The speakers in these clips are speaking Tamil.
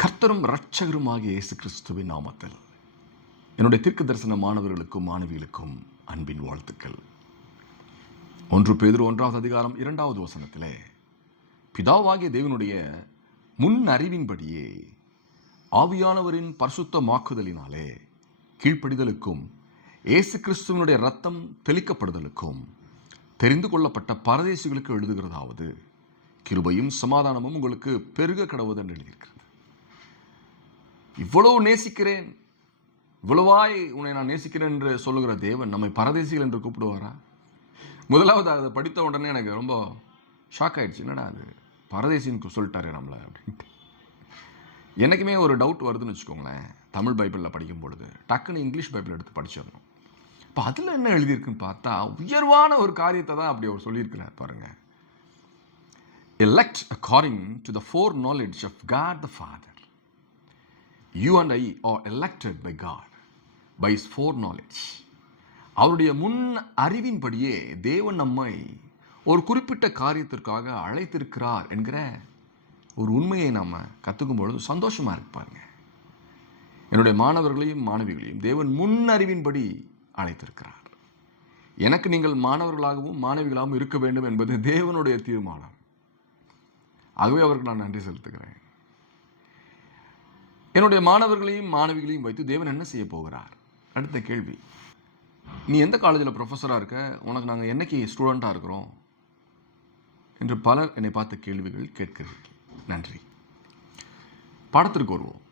கர்த்தரும் இரட்சகருமாகிய இயேசு கிறிஸ்துவின் நாமத்தில் என்னுடைய தீர்க்க தரிசன மாணவர்களுக்கும் மாணவிகளுக்கும் அன்பின் வாழ்த்துக்கள். 1 பேதுரு 1வது அதிகாரம் 2வது வசனத்திலே, பிதாவாகிய தேவனுடைய முன் அறிவின்படியே ஆவியானவரின் பரிசுத்தமாக்குதலினாலே கீழ்ப்படிதலுக்கும் இயேசு கிறிஸ்துவனுடைய இரத்தம் தெளிக்கப்படுதலுக்கும் தெரிந்து கொள்ளப்பட்ட பரதேசிகளுக்கு எழுதுகிறதாவது, கிருபையும் சமாதானமும் உங்களுக்கு பெருக கடவுது என்று எழுதியிருக்கிறது. இவ்வளவு நேசிக்கிறேன், இவ்வளவாய் உன்னை நான் நேசிக்கிறேன் என்று சொல்லுகிற தேவன் நம்மை பரதேசிகள் என்று கூப்பிடுவாரா? முதலாவது அதை படித்த உடனே எனக்கு ரொம்ப ஷாக் ஆயிடுச்சு. என்னடா அது பரதேசின்னு சொல்லிட்டாரு நம்மளை அப்படின்ட்டு. எனக்குமே ஒரு டவுட் வருதுன்னு வச்சுக்கோங்களேன். தமிழ் பைபிளில் படிக்கும் பொழுது டக்குன்னு இங்கிலீஷ் பைபிள் எடுத்து படிச்சிடணும். இப்போ அதில் என்ன எழுதியிருக்குன்னு பார்த்தா உயர்வான ஒரு காரியத்தை தான் அப்படி அவர் சொல்லியிருக்கிறார் பாருங்க. Elect according to the foreknowledge of God the Father. You and I are elected by God by His foreknowledge. அவருடைய முன் அறிவின்படியே தேவன் நம்மை ஒரு குறிப்பிட்ட காரியத்திற்காக அழைத்திருக்கிறார் என்கிற ஒரு உண்மையை நம்ம கற்றுக்கும் பொழுது சந்தோஷமாக இருப்பாங்க. என்னுடைய மாணவர்களையும் மாணவிகளையும் தேவன் முன் அறிவின்படி அழைத்திருக்கிறார். எனக்கு நீங்கள் மாணவர்களாகவும் மாணவிகளாகவும் இருக்க வேண்டும் என்பது தேவனுடைய தீர்மானம். ஆகவே அவருக்கு நான் நன்றி செலுத்துகிறேன். என்னுடைய மாணவர்களையும் மாணவிகளையும் வைத்து தேவன் என்ன செய்ய போகிறார்? அடுத்த கேள்வி, நீ எந்த காலேஜில் ப்ரொஃபஸராக இருக்க, உனக்கு நாங்கள் என்னைக்கு ஸ்டூடெண்ட்டாக இருக்கிறோம் என்று பலர் என்னை பார்த்த கேள்விகள் கேட்கிறீர்கள். நன்றி. பாடத்திற்கு வருவோம்.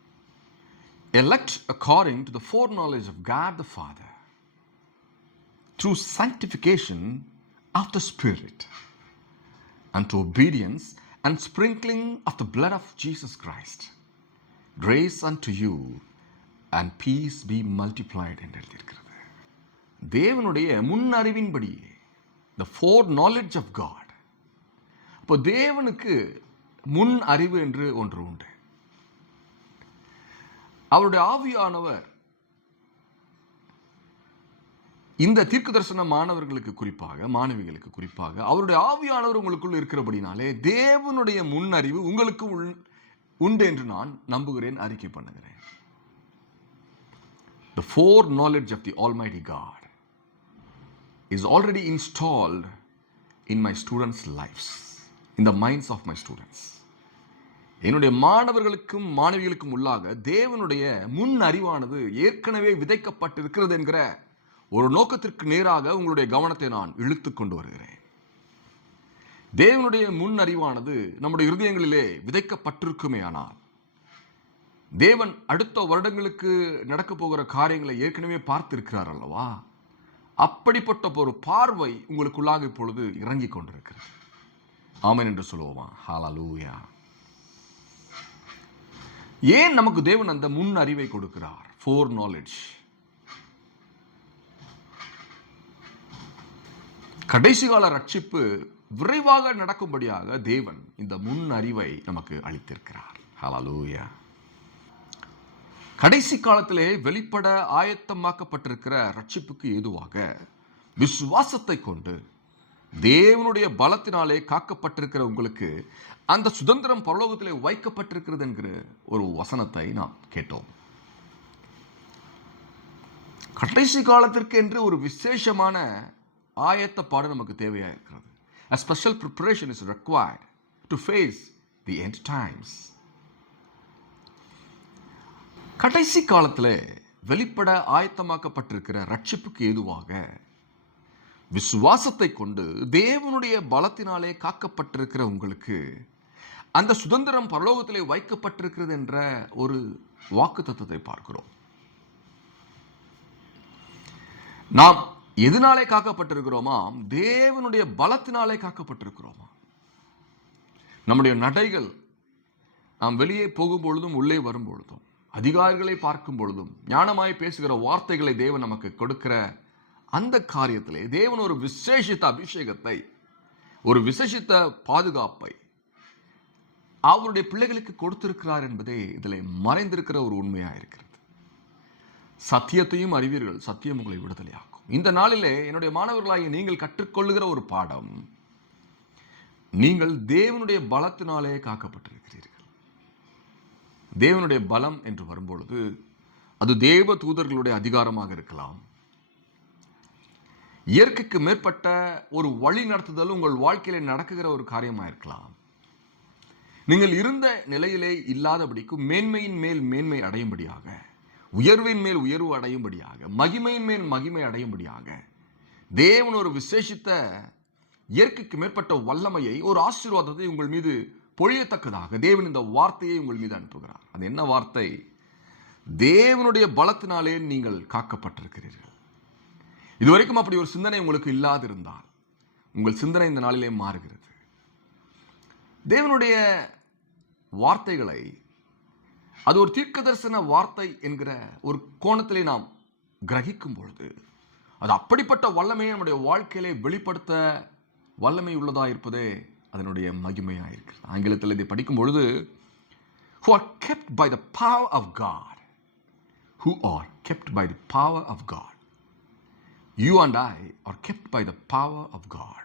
Elect according to the foreknowledge of God the Father through sanctification of the Spirit unto obedience and sprinkling of the blood of Jesus Christ. Grace unto you and peace be multiplied என்று எழுதியிருக்கிறது. தேவனுடைய முன் அறிவின்படியே, the foreknowledge of God. இப்போ தேவனுக்கு முன் அறிவு என்று ஒன்று உண்டு. அவருடைய ஆவியானவர் இந்த தீர்க்க தரிசன மாணவர்களுக்கு குறிப்பாக, மாணவிகளுக்கு குறிப்பாக அவருடைய ஆவியானவர் உங்களுக்குள் இருக்கிறபடினாலே தேவனுடைய முன் அறிவு உங்களுக்கு உண்டு என்று நான் நம்புகிறேன், அறிக்கை பண்ணுகிறேன். The foreknowledge of the Almighty God is already installed in my students' lives, in the minds of my students. என்னுடைய மாணவர்களுக்கும் மாணவிகளுக்கும் உள்ளாக தேவனுடைய முன் அறிவானது ஏற்கனவே விதைக்கப்பட்டிருக்கிறது என்கிற ஒரு நோக்கத்திற்கு நேராக உங்களுடைய கவனத்தை நான் இழுத்து கொண்டு வருகிறேன். தேவனுடைய முன் அறிவானது நம்முடைய இருதயங்களிலே விதைக்கப்பட்டிருக்குமே ஆனால், தேவன் அடுத்த வருடங்களுக்கு நடக்க போகிற காரியங்களை ஏற்கனவே பார்த்திருக்கிறார் அல்லவா? அப்படிப்பட்ட ஒரு பார்வை உங்களுக்குள்ளாக இப்பொழுது இறங்கி கொண்டிருக்கிறது. ஆமென் என்று சொல்லுவோமா? ஹல்லேலூயா. ஏன் நமக்கு தேவன் அந்த முன் அறிவை கொடுக்கிறார்? Four knowledge. கடைசி கால ரட்சிப்பு விரைவாக நடக்கும்படியாக தேவன் இந்த முன் அறிவை நமக்கு அளித்திருக்கிறார். ஹல்லேலூயா. கடைசி காலத்திலே வெளிப்பட ஆயத்தமாக்கப்பட்டிருக்கிற ரட்சிப்புக்கு ஏதுவாக விசுவாசத்தை கொண்டு தேவனுடைய பலத்தினாலே காக்கப்பட்டிருக்கிற உங்களுக்கு அந்த சுதந்திரம் பரலோகத்திலே வைக்கப்பட்டிருக்கிறது என்கிற ஒரு வசனத்தை நாம் கேட்டோம். கடைசி காலத்திற்கு என்று ஒரு விசேஷமான ஆயத்தப்பாடு நமக்கு தேவையாக இருக்கிறது. A special preparation is required to face the end times. கடைசி காலத்தில் வெளிப்பட ஆயத்தமாக்கப்பட்டிருக்கிற ரட்சிப்புக்கு ஏதுவாக விசுவாசத்தை கொண்டு தேவனுடைய பலத்தினாலே காக்கப்பட்டிருக்கிற உங்களுக்கு அந்த சுதந்திரம் பரலோகத்திலே வைக்கப்பட்டிருக்கிறது என்ற ஒரு வாக்குத்தத்தத்தை பார்க்கிறோம். நாம் எதனாலே காக்கப்பட்டிருக்கிறோமா? தேவனுடைய பலத்தினாலே காக்கப்பட்டிருக்கிறோமா? நம்முடைய நடைகள் நாம் வெளியே போகும் பொழுதும் உள்ளே வரும் பொழுதும், அதிகாரிகளை பார்க்கும் பொழுதும், ஞானமாய் பேசுகிற வார்த்தைகளை தேவன் நமக்கு கொடுக்கிற அந்த காரியத்திலே தேவன் ஒரு விசேஷித்த அபிஷேகத்தை, ஒரு விசேஷித்த பாதுகாப்பை அவருடைய பிள்ளைகளுக்கு கொடுத்திருக்கிறார் என்பதே இதில் மறைந்திருக்கிற ஒரு உண்மையாக இருக்கிறது. சத்தியத்தையும் அறிவீர்கள், சத்தியம் உங்களை விடுதலையாக்கும். இந்த நாளிலே என்னுடைய மாணவர்களாகிய நீங்கள் கற்றுக்கொள்ளுகிற ஒரு பாடம், நீங்கள் தேவனுடைய பலத்தினாலே காக்கப்பட்டிருக்கிறீர்கள். தேவனுடைய பலம் என்று வரும்பொழுது அது தேவ தூதர்களுடைய அதிகாரமாக இருக்கலாம், இயற்கைக்கு மேற்பட்ட ஒரு வழி நடத்துதல் உங்கள் வாழ்க்கையில நடக்குகிற ஒரு காரியமாக இருக்கலாம். நீங்கள் இருந்த நிலையிலே இல்லாதபடிக்கு மேன்மையின் மேல் மேன்மை அடையும்படியாக, உயர்வின் மேல் உயர்வு அடையும்படியாக, மகிமையின் மேல் மகிமை அடையும்படியாக தேவன் ஒரு விசேஷித்த இயற்கைக்கு மேற்பட்ட வல்லமையை, ஒரு ஆசீர்வாதத்தை உங்கள் மீது பொழியத்தக்கதாக தேவன் இந்த வார்த்தையை உங்கள் மீது அனுப்புகிறார். அது என்ன வார்த்தை? தேவனுடைய பலத்தினாலே நீங்கள் காக்கப்பட்டிருக்கிறீர்கள். இதுவரைக்கும் அப்படி ஒரு சிந்தனை உங்களுக்கு இல்லாதிருந்தால் உங்கள் சிந்தனை இந்த நாளிலே மாறுகிறது. தேவனுடைய வார்த்தைகளை அது ஒரு தீர்க்கதரிசன வார்த்தை என்கிற ஒரு கோணத்திலே நாம் கிரகிக்கும் பொழுது அது அப்படிப்பட்ட வல்லமையை நம்முடைய வாழ்க்கையிலே வெளிப்படுத்த வல்லமை உள்ளதாக இருப்பதே அதனுடைய மகிமையாக இருக்கிறது. ஆங்கிலத்தில் இதை படிக்கும் பொழுது who are kept by the power of God, who are kept by the power of God. You and I are kept by the power of God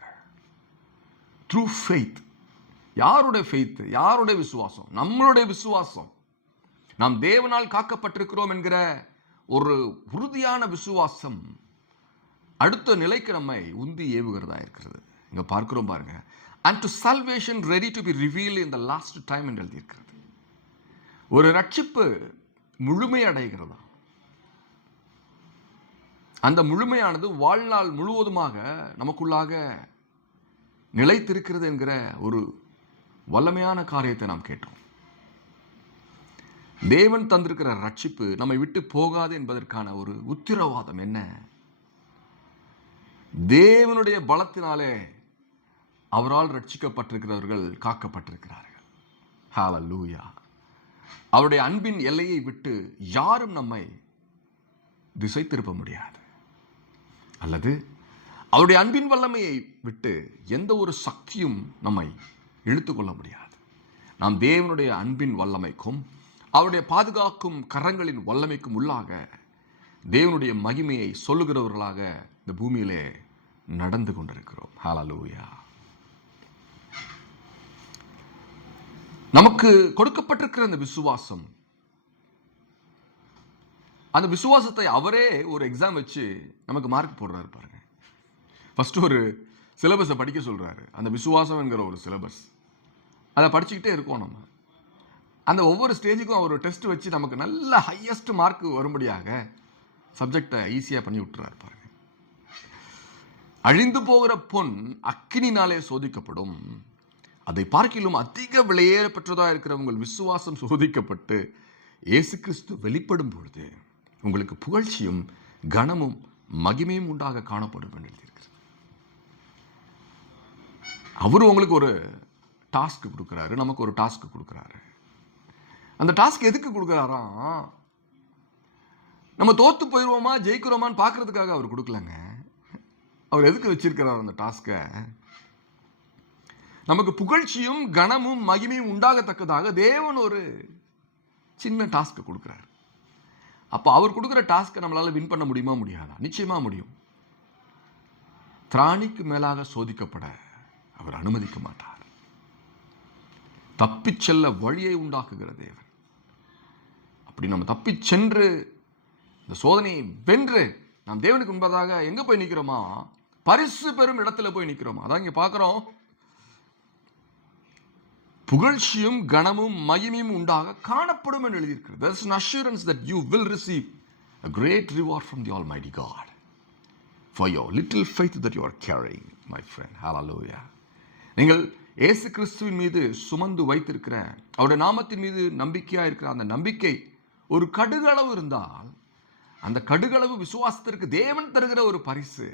through faith. யாருடைய faith? யாருடைய விசுவாசம்? நம்மளுடைய விசுவாசம். நாம் தேவனால் காக்கப்பட்டிருக்கிறோம் என்கிற ஒரு உறுதியான விசுவாசம் அடுத்த நிலைக்கு நம்மை உந்தி ஏவுகிறதா இருக்கிறது. இங்க பார்க்கிறோம் பாருங்க, and to salvation ready to be revealed in the last time என்று எழுதியிருக்கிறது. ஒரு ரட்சிப்பு முழுமை அடைகிறதா, அந்த முழுமையானது வாழ்நாள் முழுவதுமாக நமக்குள்ளாக நிலைத்திருக்கிறது என்கிற ஒரு வல்லமையான காரியத்தை நாம் கேட்டோம். தேவன் தந்திருக்கிற ரட்சிப்பு நம்மை விட்டு போகாது என்பதற்கான ஒரு உத்திரவாதம் என்ன? தேவனுடைய பலத்தினாலே அவரால் ரட்சிக்கப்பட்டிருக்கிறவர்கள் காக்கப்பட்டிருக்கிறார்கள். ஹல்லேலூயா. அவருடைய அன்பின் எல்லையை விட்டு யாரும் நம்மை திசை திருப்ப முடியாது, அல்லது அவருடைய அன்பின் வல்லமையை விட்டு எந்த ஒரு சக்தியும் நம்மை இழுத்துக்கொள்ள முடியாது. நாம் தேவனுடைய அன்பின் வல்லமைக்கும் அவருடைய பாதுகாக்கும் கரங்களின் வல்லமைக்கும் உள்ளாக தேவனுடைய மகிமையை சொல்லுகிறவர்களாக இந்த பூமியிலே நடந்து கொண்டிருக்கிறோம். ஹல்லேலூயா. நமக்கு கொடுக்கப்பட்டிருக்கிற அந்த விசுவாசம், அந்த விசுவாசத்தை அவரே ஒரு எக்ஸாம் வச்சு நமக்கு மார்க் போடுறாரு பாருங்க. ஃபர்ஸ்ட் ஒரு சிலபஸை படிக்க சொல்றாரு. அந்த விசுவாசம் என்கிற ஒரு சிலபஸ், அதை படிச்சுக்கிட்டே இருக்கோம். நம்ம அந்த ஒவ்வொரு ஸ்டேஜுக்கும் அவர் டெஸ்ட் வச்சு நமக்கு நல்ல ஹையஸ்ட் மார்க் வரும்படியாக சப்ஜெக்டை ஈஸியாக பண்ணி விட்டுறாரு பாருங்க. அழிந்து போகிற பொன் அக்கினினாலே சோதிக்கப்படும், அதை பார்க்கிலும் அதிக விலையேற பெற்றதாக இருக்கிற உங்கள் விசுவாசம் சோதிக்கப்பட்டு இயேசு கிறிஸ்து வெளிப்படும் பொழுது உங்களுக்கு புகழ்ச்சியும் கனமும் மகிமையும் உண்டாக காணப்படும் என்று எழுதியிருக்கிறது. அவரு உங்களுக்கு ஒரு டாஸ்க் கொடுக்குறாரு, நமக்கு ஒரு டாஸ்க் கொடுக்குறாரு. அந்த டாஸ்க் எதுக்கு கொடுக்குறாராம்? நம்ம தோத்து போயிடுவோமா ஜெயிக்கிறோமான்னு பார்க்கறதுக்காக அவர் கொடுக்கலங்க. அவர் எதுக்கு வச்சிருக்கிறார் அந்த டாஸ்கை? நமக்கு புகழ்ச்சியும் கனமும் மகிமையும் உண்டாகத்தக்கதாக தேவன் ஒரு சின்ன டாஸ்க் கொடுக்குறார். அப்போ அவர் கொடுக்குற டாஸ்க்கை நம்மளால வின் பண்ண முடியுமா? முடியாதா? நிச்சயமா முடியும். திராணிக்கு மேலாக சோதிக்கப்பட அவர் அனுமதிக்க மாட்டார். தப்பிச் செல்ல வழியை உண்டாக்குகிற தேவன். அப்படி நம்ம தப்பிச் சென்று இந்த சோதனையை வென்று நாம் தேவனுக்கு முன்பதாக எங்க போய் நிற்கிறோமா? பரிசு பெறும் இடத்துல போய் நிற்கிறோமா? அதான் இங்க பார்க்கிறோம். புகழ்ச்சியும் கனமும் மகிமையும் உண்டாக காணப்படும் என்று எழுதியிருக்கிறது. There is an assurance that you will receive a great reward from the Almighty God for your little faith that you are carrying, my friend. Hallelujah. நீங்கள் இயேசு கிறிஸ்துவின் மீது சுமந்து வைத்திருக்கிற, அவருடைய நாமத்தின் மீது நம்பிக்கையா இருக்கிற அந்த நம்பிக்கை ஒரு கடுகளவு இருந்தால், அந்த கடுகளவு விசுவாசத்திற்கு தேவன் தருகிற ஒரு பரிசு.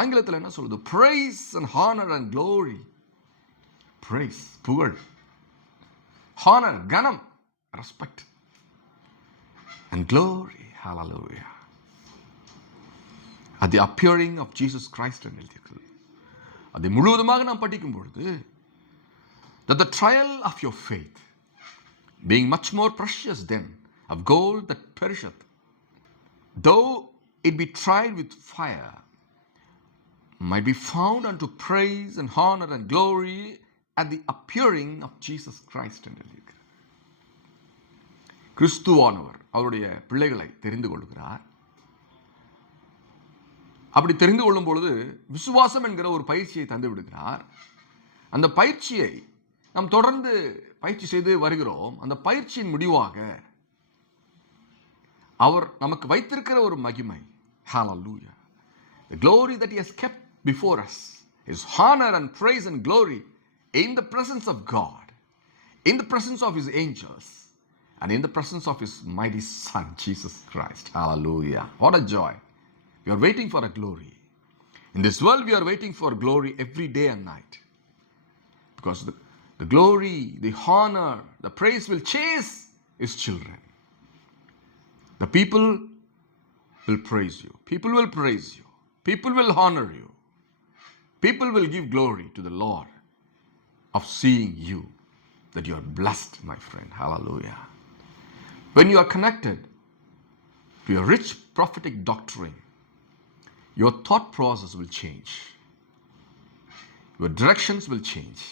ஆங்கிலத்தில் என்ன சொல்லுது? praise and honor and glory. praise, புகழ், honor, கனம், respect, and glory. Hallelujah. at the appearing of Jesus Christ என்று எழுதியிருக்கிறது. அதை முழுவதுமாக நாம் படிக்கும் பொழுது, that the trial of your faith, being much more precious than of gold that perisheth, though it be tried with fire, might be found unto praise and honor and glory at the appearing of Jesus Christ என்று எழுதியிருக்கிறது. கிறிஸ்துவானவர் அவருடைய பிள்ளைகளை தெரிந்து கொள்கிறார். அப்படி தெரிந்து கொள்ளும் பொழுது விசுவாசம் என்கிற ஒரு பயிற்சியை தந்து விடுகிறார். அந்த பயிற்சியை நாம் தொடர்ந்து பயிற்சி செய்து வருகிறோம். அந்த பயிற்சியின் முடிவாக அவர் நமக்கு வைத்திருக்கிற ஒரு மகிமை, hallelujah, the glory that he has kept before us, his honor and praise and glory in the presence of God, in the presence of his angels, and in the presence of his mighty Son, Jesus Christ. Hallelujah. What a joy. We are waiting for a glory. In this world, we are waiting for glory every day and night. Because the glory, the honor, the praise will chase his children. The people will praise you. People will praise you. People will honor you. People will give glory to the Lord of seeing you, that you are blessed, my friend. Hallelujah. When you are connected to a rich prophetic doctrine, your thought process will change. Your directions will change.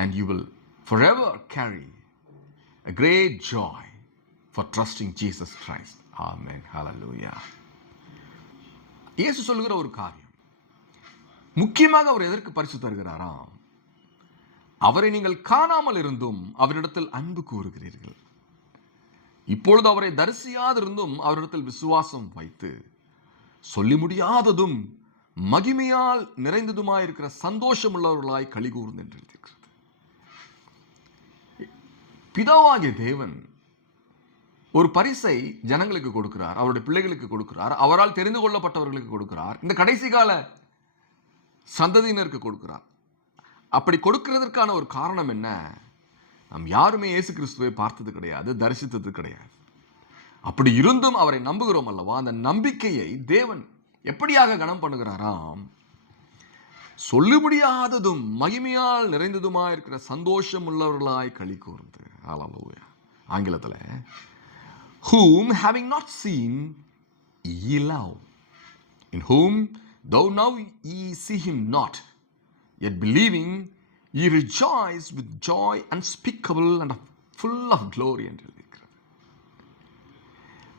And you will forever carry a great joy for trusting Jesus Christ. Amen. Hallelujah. இயேசு சொல்லுகிற ஒரு காரியம், முக்கியமாக அவர் எதற்கு பரிசு தருகிறாராம்? அவரை நீங்கள் காணாமல் இருந்தும் அவரிடத்தில் அன்பு கூறுகிறீர்கள். இப்பொழுது அவரை தரிசியாதிருந்தும் அவரிடத்தில் விசுவாசம் வைத்து சொல்லி முடியாததும் மகிமையால் நிறைந்ததுமாயிருக்கிற சந்தோஷம் உள்ளவர்களாய் களி கூர்ந்து என்று எழுதியிருக்கிறது. பிதாவாகிய தேவன் ஒரு பரிசை ஜனங்களுக்கு கொடுக்கிறார், அவருடைய பிள்ளைகளுக்கு கொடுக்கிறார், அவரால் தெரிந்து கொள்ளப்பட்டவர்களுக்கு கொடுக்கிறார், இந்த கடைசி கால சந்ததியினருக்கு கொடுக்கிறார். அப்படி கொடுக்கிறதற்கான ஒரு காரணம் என்ன? நாம் யாருமே இயேசு கிறிஸ்துவை பார்த்தது கிடையாது, தரிசித்தது கிடையாது. அப்படி இருந்தும் அவரை நம்புகிறோம் அல்லவா? அந்த நம்பிக்கையை தேவன் எப்படியாக கனம் பண்ணுகிறாராம்? சொல்ல முடியாததும் மகிமையால் நிறைந்ததுமா இருக்கிற சந்தோஷம் உள்ளவர்களாய் களி கூர்ந்து. ஹல்லேலூயா. ஆங்கிலத்தில் whom having not seen ye love, in whom though now ye see him not, yet believing ye rejoice with joy unspeakable and full of glory. என்று எழுதியிருக்கிறது.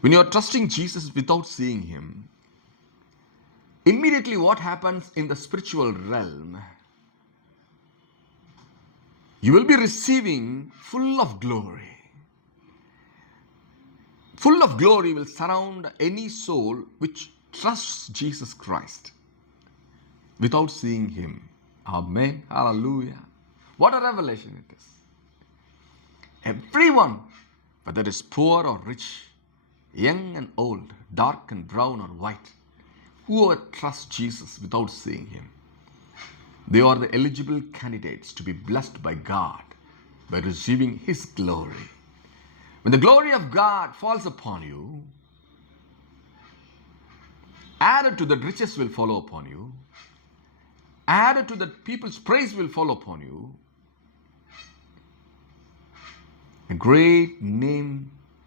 When you are trusting Jesus without seeing him, immediately what happens in the spiritual realm? You will be receiving full of glory. Full of glory will surround any soul which trusts Jesus Christ without seeing him. Amen. Hallelujah. What a revelation it is. Everyone, whether it is poor or rich, young and old, dark and brown or white, whoever trusts Jesus without seeing him, they are the eligible candidates to be blessed by God by receiving his glory. When the glory of God falls upon you, added to that riches will follow upon you, added to that people's praise will follow upon you. A great name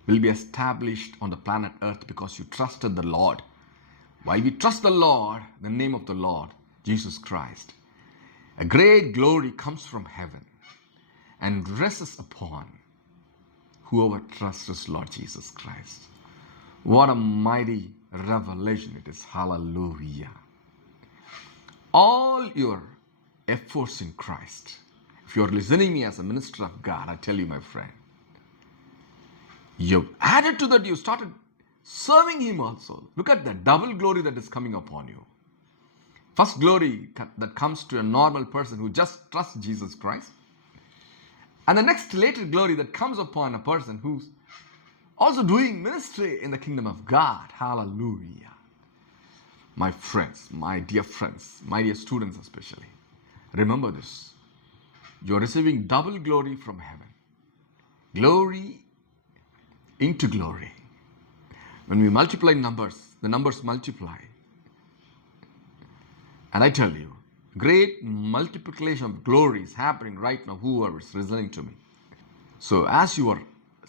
will be established on the planet Earth because you trusted the Lord. Why we trust the Lord, the name of the Lord, Jesus Christ. A great glory comes from heaven and rests upon whoever trusts Lord Jesus Christ. What a mighty revelation it is. Hallelujah. All your efforts in Christ, if you are listening me as a minister of God, I tell you, my friend, you've added to that, you started serving him also. Look at the double glory that is coming upon you. First glory that comes to a normal person who just trusts Jesus Christ. And the next later glory that comes upon a person who's also doing ministry in the kingdom of God. Hallelujah. My friends, my dear friends, my dear students especially, remember this. You're receiving double glory from heaven. Glory into glory. When we multiply numbers, the numbers multiply. And I tell you, great multiplication of glory is happening right now, whoever is listening to me. So as you are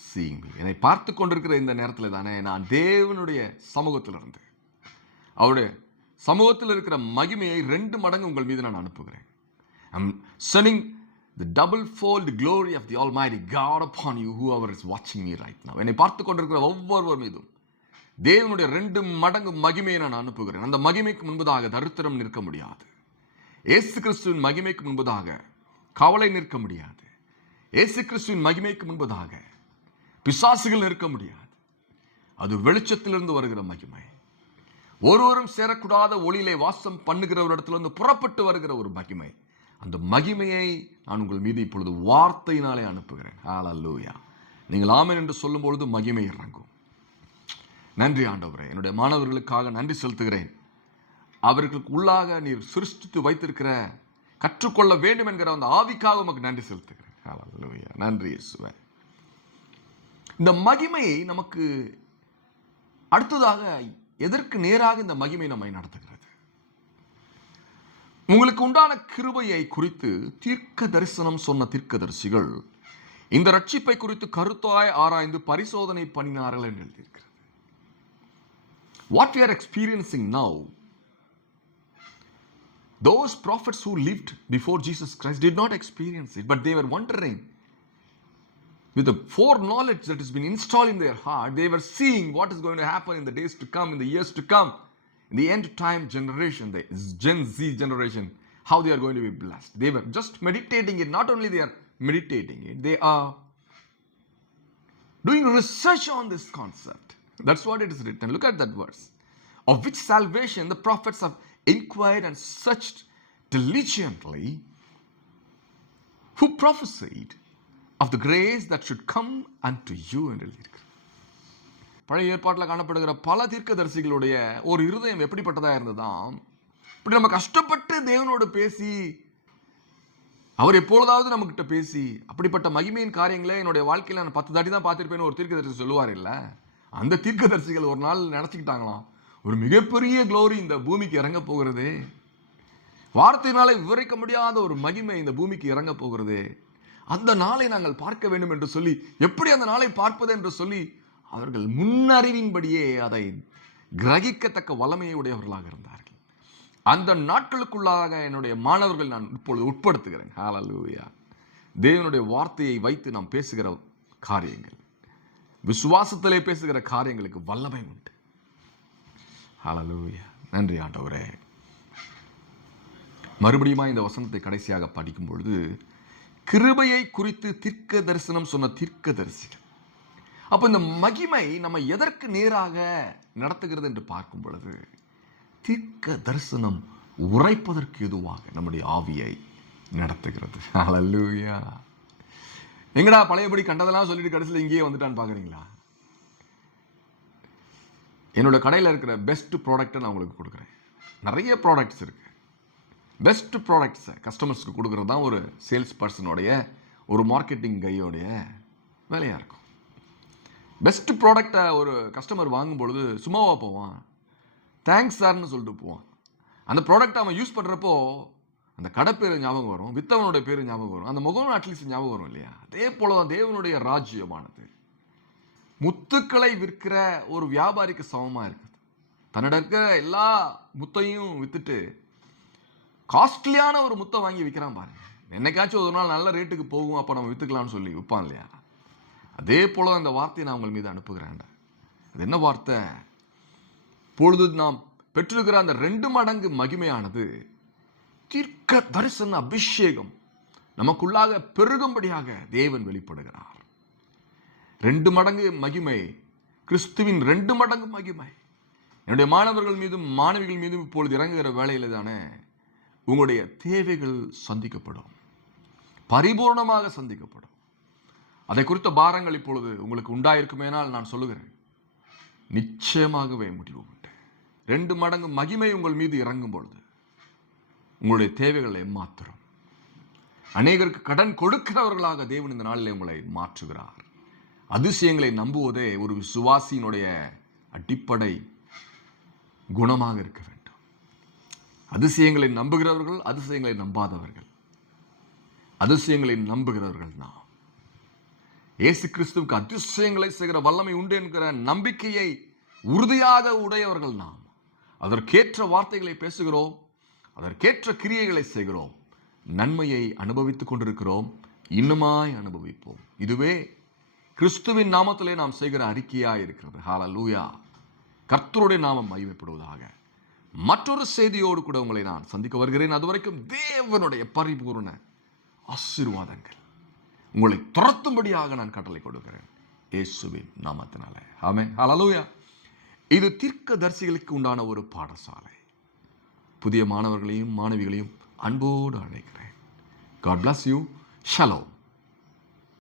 seeing me, என்னை பார்த்து கொண்டிருக்கிற இந்த நேரத்தில் தானே நான் தேவனுடைய சமூகத்தில் இருந்து அவருடைய சமூகத்தில் இருக்கிற மகிமையை 2 மடங்கு உங்கள் மீது நான் அனுப்புகிறேன். I'm sending the double-fold glory of the Almighty God upon you, whoever is watching me right now. என்னை பார்த்து கொண்டிருக்கிற ஒவ்வொருவர் மீதும் தேவனுடைய 2 மடங்கு மகிமையை நான் அனுப்புகிறேன். அந்த மகிமைக்கு முன்பதாக தரித்திரம் நிற்க முடியாது. இயேசு கிறிஸ்துவின் மகிமைக்கு முன்பதாக கவலை நிற்க முடியாது. இயேசு கிறிஸ்துவின் மகிமைக்கு முன்பதாக பிசாசுகள் நிற்க முடியாது. அது வெளிச்சத்திலிருந்து வருகிற மகிமை. ஒருவரும் சேரக்கூடாத ஒளியிலே வாசம் பண்ணுகிறவரிடத்திலிருந்து புறப்பட்டு வருகிற ஒரு மகிமை. அந்த மகிமையை நான் உங்கள் மீது இப்பொழுது வார்த்தையினாலே அனுப்புகிறேன். ஹல்லேலூயா. நீங்கள் ஆமென் என்று சொல்லும் பொழுது மகிமை இறங்கும். நன்றி ஆண்டவரே. என்னுடைய மாணவர்களுக்காக நன்றி செலுத்துகிறேன். அவர்களுக்கு உள்ளாக நீர் சிருஷ்டித்து வைத்திருக்கிற கற்றுக்கொள்ள வேண்டும் என்கிற அந்த ஆவிக்காக உமக்கு நன்றி செலுத்துகிறேன். ஹல்லேலூயா. நன்றி இயேசுவே. இந்த மகிமையை நமக்கு அடுத்ததாக எதற்கு நேராக இந்த மகிமை நம்மை நடத்துகிறது? உங்களுக்கு உண்டான கிருபையை குறித்து தீர்க்க தரிசனம் சொன்ன தீர்க்கதரிசிகள் இந்த ரட்சிப்பை குறித்து கருத்தாய் ஆராய்ந்து பரிசோதனை பண்ணினார்கள் என்று எழுதியிருக்கிறது. What we are experiencing now, those prophets who lived before Jesus Christ did not experience it, but they were wondering. With the foreknowledge that has been installed in their heart, they were seeing what is going to happen in the days to come, in the years to come, in the end time generation, the Gen Z generation, how they are going to be blessed. They were just meditating it. Not only they are meditating it, they are doing research on this concept. That's what it is written. Look at that verse. Of which salvation the prophets have inquired and searched diligently, who prophesied of the grace that should come unto you என்று எழுதியிருக்கு. பழைய ஏற்பாட்டில் காணப்படுகிற பல தீர்க்கதரிசிகளுடைய ஒரு இருதயம் எப்படிப்பட்டதாக இருந்ததாம், இப்படி நம்ம கஷ்டப்பட்டு தேவனோடு பேசி அவர் எப்பொழுதாவது நம்மகிட்ட பேசி அப்படிப்பட்ட மகிமையின் காரியங்களே என்னுடைய வாழ்க்கையில் நான் 10 தாட்டி தான் பார்த்திருப்பேன்னு ஒரு தீர்க்கதரிசி சொல்லுவார் இல்லை, அந்த தீர்க்கதரிசிகள் ஒரு நாள் நினச்சிக்கிட்டாங்களாம், ஒரு மிகப்பெரிய க்ளோரி இந்த பூமிக்கு இறங்க போகிறதே, வார்த்தையினாலே விவரிக்க முடியாத ஒரு மகிமை இந்த பூமிக்கு இறங்க போகிறதே, அந்த நாளை நாங்கள் பார்க்க வேண்டும் என்று சொல்லி, எப்படி அந்த நாளை பார்ப்பது என்று சொல்லி அவர்கள் முன்னறிவின்படியே அதை கிரகிக்கத்தக்க வல்லமையை உடையவர்களாக இருந்தார்கள். அந்த நாட்களுக்குள்ளாக என்னுடைய மாணவர்கள் நான் இப்பொழுது உட்படுத்துகிறேன். ஹல்லேலூயா. தேவனுடைய வார்த்தையை வைத்து நாம் பேசுகிற காரியங்கள், விசுவாசத்திலே பேசுகிற காரியங்களுக்கு வல்லமை உண்டு. ஹல்லேலூயா. நன்றி ஆண்டவரே. மறுபடியும் இந்த வசனத்தை கடைசியாக படிக்கும் பொழுது, கிருபையை குறித்து தீர்க்க தரிசனம் சொன்ன தீர்க்கதரிசிகள். அப்போ இந்த மகிமை நம்ம எதற்கு நேராக நடத்துகிறது என்று பார்க்கும் பொழுது, தீர்க்க தரிசனம் உரைப்பதற்கு எதுவாக நம்முடைய ஆவியை நடத்துகிறது. ஹல்லேலூயா. எங்கடா பழையபடி கண்டதெல்லாம் சொல்லிட்டு கடைசியில் இங்கேயே வந்துட்டான்னு பார்க்குறீங்களா? என்னோட கடையில் இருக்கிற பெஸ்ட் ப்ராடக்ட்டை நான் உங்களுக்கு கொடுக்குறேன். நிறைய ப்ராடக்ட்ஸ் இருக்கு. பெஸ்ட் ப்ராடக்ட்ஸை கஸ்டமர்ஸ்க்கு கொடுக்குறது தான் ஒரு சேல்ஸ் பர்சனுடைய, ஒரு மார்க்கெட்டிங் கையோடைய வேலையாக இருக்கும். பெஸ்ட் ப்ராடக்டை ஒரு கஸ்டமர் வாங்கும் பொழுது சும்மாவா போவான், தேங்க்ஸ் சார்னு சொல்லிட்டு போவான். அந்த ப்ராடக்டை அவன் யூஸ் பண்ணுறப்போ அந்த கடை பேர் ஞாபகம் வரும், வித்தவனுடைய பேர் ஞாபகம் வரும், அந்த முகம் அட்லீஸ்ட் ஞாபகம் வரும் இல்லையா? அதே போல தான் தேவனுடைய ராஜ்யமானது முத்துக்களை விற்கிற ஒரு வியாபாரிக்கு சமமாக இருக்குது. தன்னிடம் இருக்கிற எல்லா முத்தையும் விற்றுட்டு காஸ்ட்லியான ஒரு முத்தை வாங்கி விற்கிறான் பாருங்க. என்னைக்காச்சும் ஒரு நாள் நல்ல ரேட்டுக்கு போகும், அப்போ நம்ம விற்றுக்கலாம்னு சொல்லி விற்பான் இல்லையா? அதே போல இந்த வார்த்தையை நான் உங்கள் மீது அனுப்புகிறேன். அது என்ன வார்த்தை? பொழுது நாம் பெற்றிருக்கிற அந்த 2 மடங்கு மகிமையானது தீர்க்க தரிசன அபிஷேகம் நமக்குள்ளாக பெருகும்படியாக தேவன் வெளிப்படுகிறார். 2 மடங்கு மகிமை, கிறிஸ்துவின் 2 மடங்கு மகிமை என்னுடைய மாணவர்கள் மீதும் மாணவிகள் மீதும் இப்பொழுது இறங்குகிற வேளையில் தானே உங்களுடைய தேவைகள் சந்திக்கப்படும், பரிபூர்ணமாக சந்திக்கப்படும். அதை குறித்த பாரங்கள் இப்பொழுது உங்களுக்கு உண்டாயிருக்குமேனால் நான் சொல்லுகிறேன், நிச்சயமாகவே முடிவு உண்டு. 2 மடங்கு மகிமை உங்கள் மீது இறங்கும் பொழுது உங்களுடைய தேவைகளை மாற்றும். அநேகருக்கு கடன் கொடுக்கிறவர்களாக தேவன் இந்த நாளில் உங்களை மாற்றுகிறார். அதிசயங்களை நம்புவதே ஒரு விசுவாசியினுடைய அடிப்படை குணமாக இருக்க வேண்டும். அதிசயங்களை நம்புகிறவர்கள், அதிசயங்களை நம்பாதவர்கள். அதிசயங்களை நம்புகிறவர்கள் நாம். இயேசு கிறிஸ்துவுக்கு அதிசயங்களை செய்கிற வல்லமை உண்டு என்கிற நம்பிக்கையை உறுதியாக உடையவர்கள் நாம். அதற்கேற்ற வார்த்தைகளை பேசுகிறோம், அதற்கேற்ற கிரியைகளை செய்கிறோம். நன்மையை அனுபவித்துக் கொண்டிருக்கிறோம், இன்னுமாய் அனுபவிப்போம். இதுவே கிறிஸ்துவின் நாமத்திலே நாம் செய்கிற அறிக்கையாய் இருக்கிறது. ஹல்லேலூயா. கர்த்தருடைய நாமம் மகிமைப்படுவதாக. மற்றொரு செய்தியோடு கூட உங்களை நான் சந்திக்க வருகிறேன். அதுவரைக்கும் தேவனுடைய பரிபூர்ண ஆசீர்வாதங்கள் உங்களை துரத்தும்படியாக நான் கட்டளை கொடுக்கிறேன், இயேசுவின் நாமத்தினாலே. ஆமென். ஹல்லேலூயா. இது தீர்க்கதரிசிகளுக்கு உண்டான ஒரு பாடசாலை. புதிய மாணவர்களையும் மாணவிகளையும் அன்போடு அழைக்கிறேன். God bless you. Shalom.